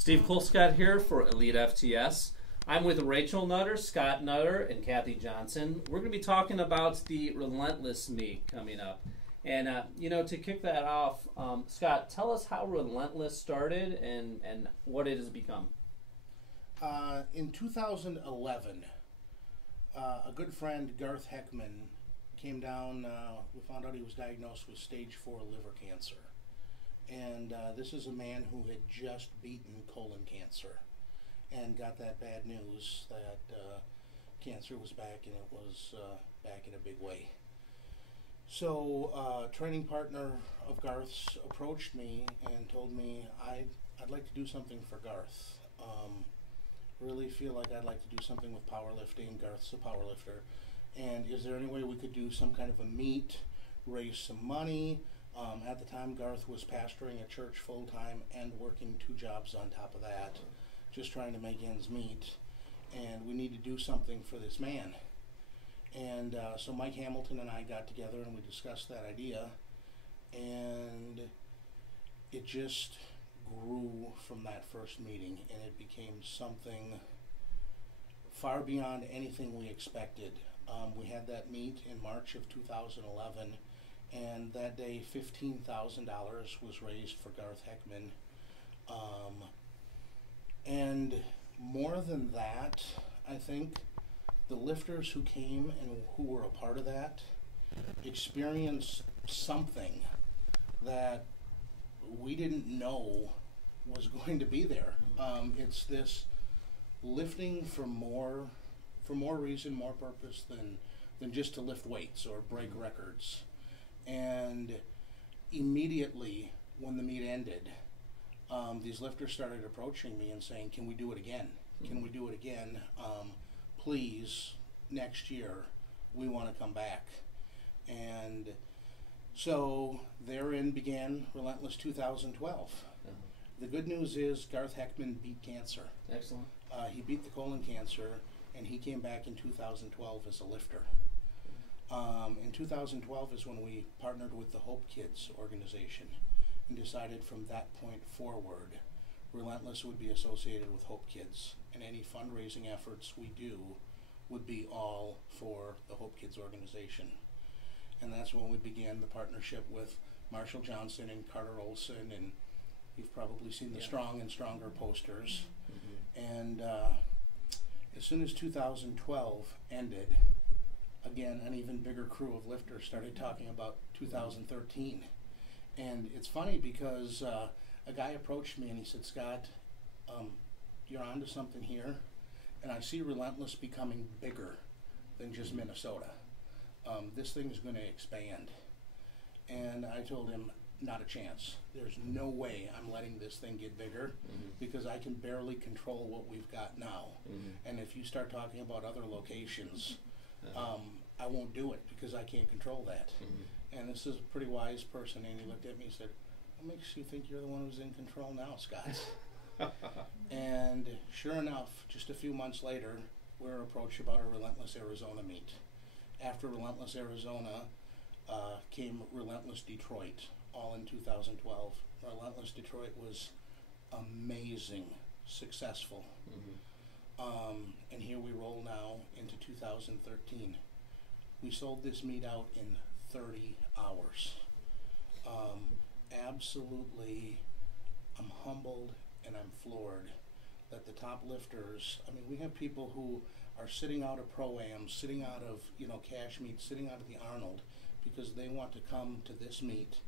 Steve Colescott here for Elitefts. I'm with Rachel Nutter, Scott Nutter, and Kathy Johnson. We're going to be talking about the Relentless Meet coming up. And, to kick that off, Scott, tell us how Relentless started and what it has become. In 2011, a good friend, Garth Heckman, came down. We found out he was diagnosed with stage 4 liver cancer. And this is a man who had just beaten colon cancer and got that bad news that cancer was back, and it was back in a big way. So a training partner of Garth's approached me and told me I'd like to do something for Garth. Really feel like I'd like to do something with powerlifting. Garth's a powerlifter. And is there any way we could do some kind of a meet, raise some money? At the time, Garth was pastoring a church full-time and working 2 jobs on top of that, just trying to make ends meet. And we need to do something for this man. And so Mike Hamilton and I got together and we discussed that idea. And it just grew from that first meeting, and it became something far beyond anything we expected. We had that meet in March of 2011. And that day, $15,000 was raised for Garth Heckman. And more than that, I think the lifters who came and who were a part of that experienced something that we didn't know was going to be there. It's this lifting for more reason, more purpose than just to lift weights or break records. And immediately when the meet ended, these lifters started approaching me and saying, can we do it again? Can we do it again? Please, next year, we want to come back. And so therein began Relentless 2012. The good news is Garth Heckman beat cancer. Excellent. He beat the colon cancer, and he came back in 2012 as a lifter. In 2012 is when we partnered with the HopeKids organization and decided from that point forward, Relentless would be associated with HopeKids, and any fundraising efforts we do would be all for the HopeKids organization. And that's when we began the partnership with Marshall Johnson and Carter Olson, and you've probably seen the Strong and Stronger posters. And as soon as 2012 ended, again, an even bigger crew of lifters started talking about 2013. And it's funny because a guy approached me and he said, Scott, you're onto something here, and I see Relentless becoming bigger than just Minnesota. This thing is going to expand. And I told him, not a chance. There's no way I'm letting this thing get bigger because I can barely control what we've got now. And if you start talking about other locations, I won't do it because I can't control that. And this is a pretty wise person, and he looked at me and said, what makes you think you're the one who's in control now, Scott? And sure enough, just a few months later, we were approached about a Relentless Arizona meet. After Relentless Arizona came Relentless Detroit, all in 2012. Relentless Detroit was amazing, successful. And here we roll now into 2013. We sold this meet out in 30 hours. Absolutely, I'm humbled and I'm floored that the top lifters, I mean, we have people who are sitting out of Pro-Am, sitting out of, cash meets, sitting out of the Arnold, because they want to come to this meet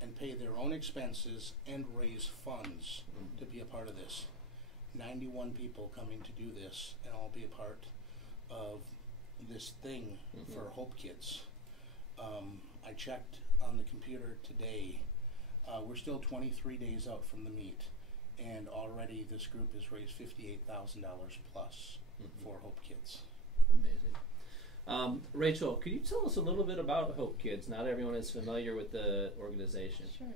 and pay their own expenses and raise funds to be a part of this. 91 people coming to do this and all be a part of this thing for HopeKids. I checked on the computer today. We're still 23 days out from the meet, and already this group has raised $58,000 plus for HopeKids. Amazing. Rachel, could you tell us a little bit about HopeKids? Not everyone is familiar with the organization. Sure.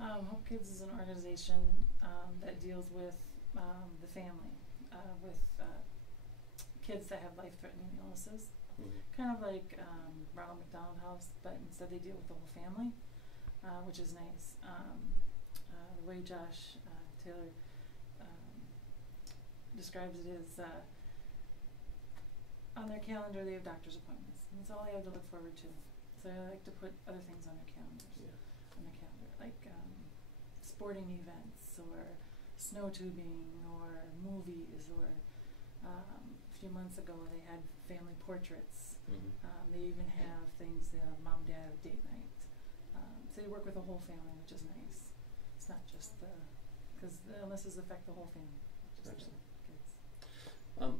HopeKids is an organization that deals with the family, with kids that have life-threatening illnesses. Kind of like Ronald McDonald House, but instead they deal with the whole family, which is nice. The way Josh Taylor describes it as on their calendar they have doctor's appointments. And that's all they have to look forward to. So I like to put other things on their calendars. Yeah. On their calendar, like sporting events or snow tubing or movies or a few months ago they had family portraits. They even have things, mom, dad, date night. So you work with the whole family, which is nice. It's not just because the illnesses affect the whole family, not just the kids.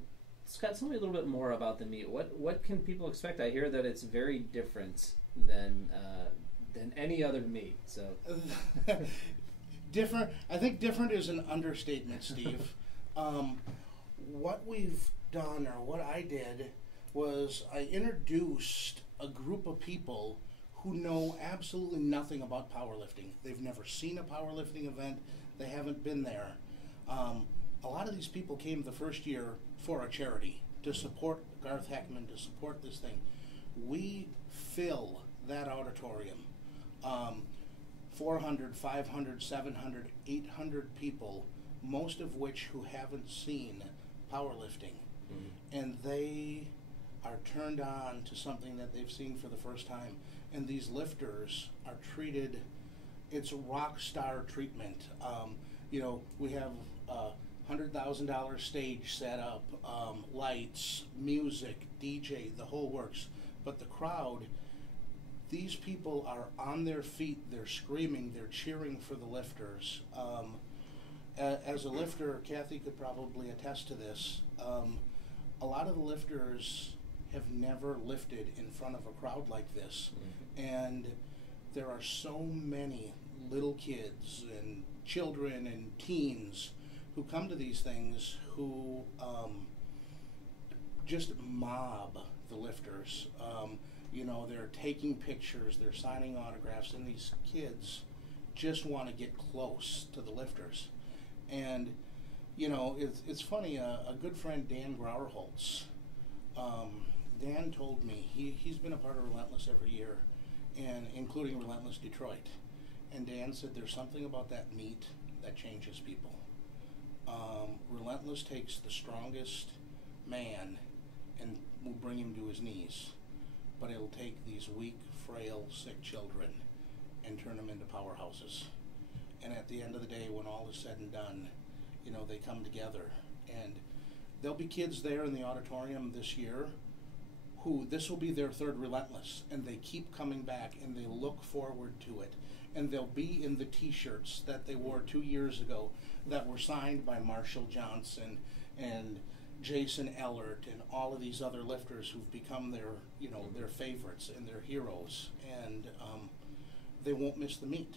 Scott, tell me a little bit more about the meet. What can people expect? I hear that it's very different than any other meet. So different. I think different is an understatement, Steve. What we've done, or what I did, was I introduced a group of people who know absolutely nothing about powerlifting. They've never seen a powerlifting event. They haven't been there. A lot of these people came the first year for a charity to support Garth Heckman, to support this thing. We fill that auditorium. 400, 500, 700, 800 people, most of which who haven't seen powerlifting. And they are turned on to something that they've seen for the first time. And these lifters are treated, it's rock star treatment. We have $100,000 stage set up, lights, music, DJ, the whole works. But the crowd, these people are on their feet, they're screaming, they're cheering for the lifters. As a lifter, Kathy could probably attest to this. A lot of the lifters have never lifted in front of a crowd like this. And there are so many little kids and children and teens who come to these things who just mob the lifters. They're taking pictures, they're signing autographs, and these kids just want to get close to the lifters. And it's funny, a good friend, Dan Grauerholtz, Dan told me, he's been a part of Relentless every year, and including Relentless Detroit. And Dan said there's something about that meet that changes people. Relentless takes the strongest man and will bring him to his knees. But it'll take these weak, frail, sick children and turn them into powerhouses. And at the end of the day, when all is said and done, they come together. And there'll be kids there in the auditorium this year who this will be their third Relentless, and they keep coming back and they look forward to it. And they'll be in the t-shirts that they wore 2 years ago that were signed by Marshall Johnson and Jason Ellert and all of these other lifters who've become their favorites and their heroes. And they won't miss the meet.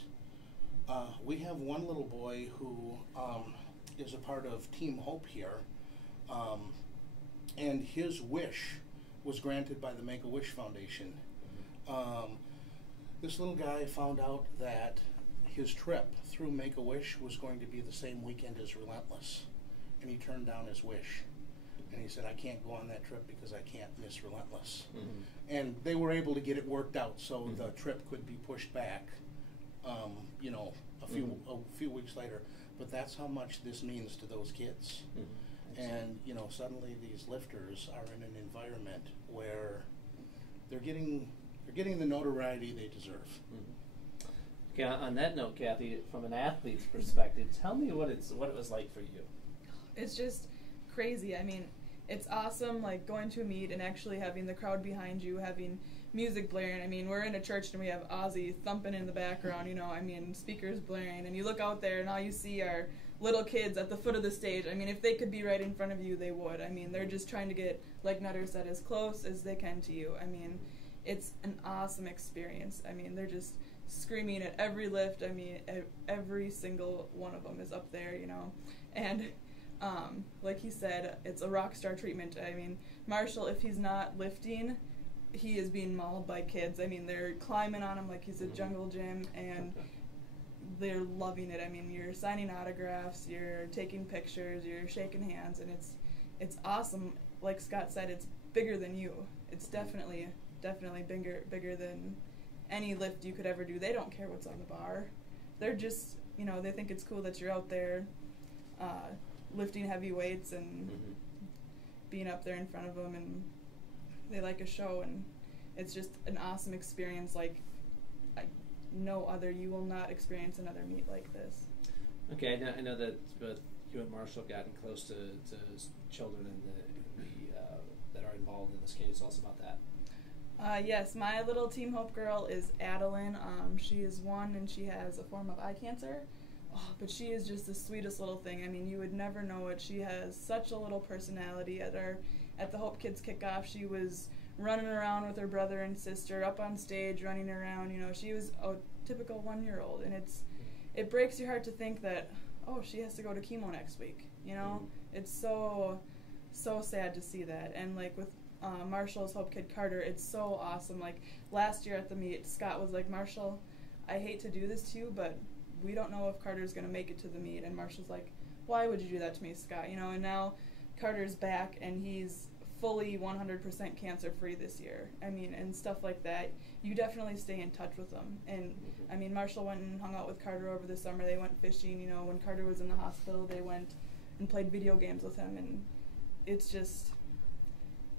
We have one little boy who is a part of Team Hope here, and his wish was granted by the Make-A-Wish Foundation. This little guy found out that his trip through Make-A-Wish was going to be the same weekend as Relentless, and he turned down his wish. And he said, I can't go on that trip because I can't miss Relentless. And they were able to get it worked out so the trip could be pushed back, a few weeks later. But that's how much this means to those kids. And suddenly these lifters are in an environment where they're getting the notoriety they deserve. Okay, on that note, Kathy, from an athlete's perspective, tell me what it was like for you. It's just crazy. I mean, it's awesome, like going to a meet and actually having the crowd behind you, having music blaring. I mean, we're in a church and we have Ozzy thumping in the background, speakers blaring, and you look out there and all you see are little kids at the foot of the stage. I mean, if they could be right in front of you, they would. I mean, they're just trying to get, like Nutter said, as close as they can to you. I mean, it's an awesome experience. I mean, they're just screaming at every lift. I mean, every single one of them is up there, and like he said, it's a rock star treatment. I mean, Marshall, if he's not lifting, he is being mauled by kids. I mean, they're climbing on him like he's a jungle gym, and they're loving it. I mean, you're signing autographs, you're taking pictures, you're shaking hands, and it's awesome. Like Scott said, it's bigger than you. It's definitely bigger than any lift you could ever do. They don't care what's on the bar. They're just, they think it's cool that you're out there lifting heavy weights and being up there in front of them, and they like a show, and it's just an awesome experience like no other. You will not experience another meet like this. Okay, I know that both you and Marshall have gotten close to children that are involved in this. Can you tell us about that? Yes, my little Team Hope girl is Adeline. She is 1 and she has a form of eye cancer. Oh, but she is just the sweetest little thing. I mean, you would never know it. She has such a little personality. At the HopeKids kickoff, she was running around with her brother and sister up on stage, running around. You know, she was a typical 1-year-old, and it breaks your heart to think that, oh, she has to go to chemo next week. You know, it's so sad to see that. And like with Marshall's Hope Kid Carter, it's so awesome. Like last year at the meet, Scott was like, Marshall, I hate to do this to you, but we don't know if Carter's going to make it to the meet. And Marshall's like, why would you do that to me, Scott? You know, and now Carter's back and he's fully 100% cancer free this year. I mean, and stuff like that. You definitely stay in touch with them. And I mean, Marshall went and hung out with Carter over the summer. They went fishing. You know, when Carter was in the hospital, they went and played video games with him. And it's just,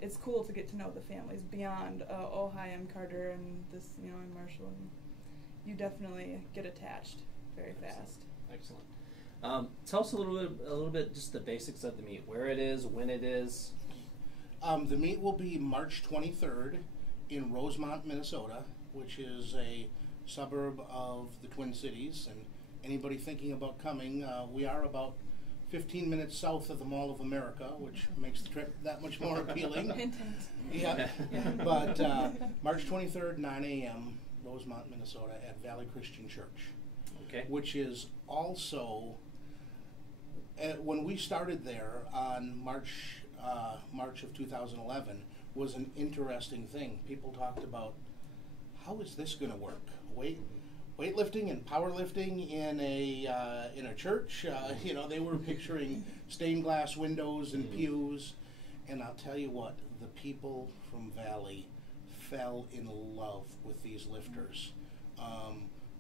it's cool to get to know the families beyond, oh, hi, I'm Carter, and this, you know, I'm Marshall. And you definitely get attached very fast. Excellent. Tell us a little bit, just the basics of the meet, where it is, when it is. The meet will be March 23rd in Rosemont, Minnesota, which is a suburb of the Twin Cities. And anybody thinking about coming, we are about 15 minutes south of the Mall of America, which makes the trip that much more appealing. Yeah. But March 23rd, 9 a.m., Rosemont, Minnesota, at Valley Christian Church. Okay. Which is also, when we started there on March of 2011, was an interesting thing. People talked about, how is this going to work? Weightlifting and powerlifting in a church. You know, they were picturing stained glass windows and pews. And I'll tell you what, the people from Valley fell in love with these lifters.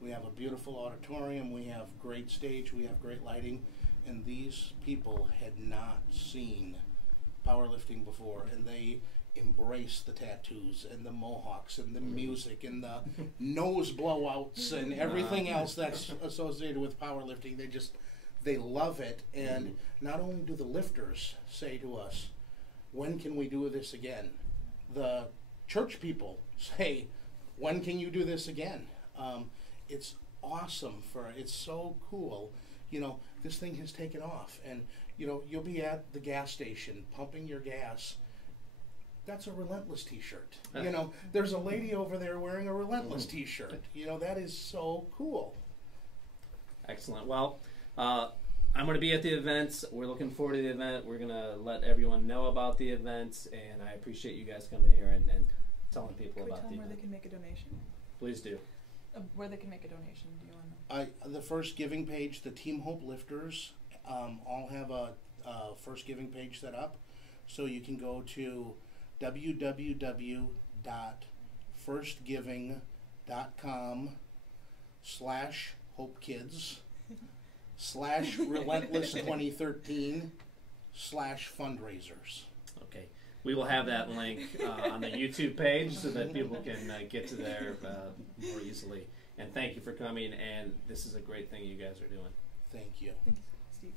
We have a beautiful auditorium, we have great stage, we have great lighting, and these people had not seen powerlifting before, and they embraced the tattoos and the mohawks and the music and the nose blowouts and everything else that's associated with powerlifting. They love it. And not only do the lifters say to us, when can we do this again? The church people say, when can you do this again? It's awesome. It's so cool. You know, this thing has taken off, and you know, you'll be at the gas station pumping your gas. That's a Relentless t-shirt. You know, there's a lady over there wearing a Relentless t-shirt. You know, that is so cool. Excellent. Well, I'm going to be at the events. We're looking forward to the event. We're going to let everyone know about the events, and I appreciate you guys coming here and telling people about the event. Where they can make a donation? Please do. Where they can make a donation, do you want to? The first giving page, the Team Hope lifters, all have a first giving page set up. So you can go to www.firstgiving.com/HopeKids/Relentless2013/fundraisers. Okay. We will have that link on the YouTube page so that people can get to there more easily. And thank you for coming, and this is a great thing you guys are doing. Thank you. Thank you, Steve.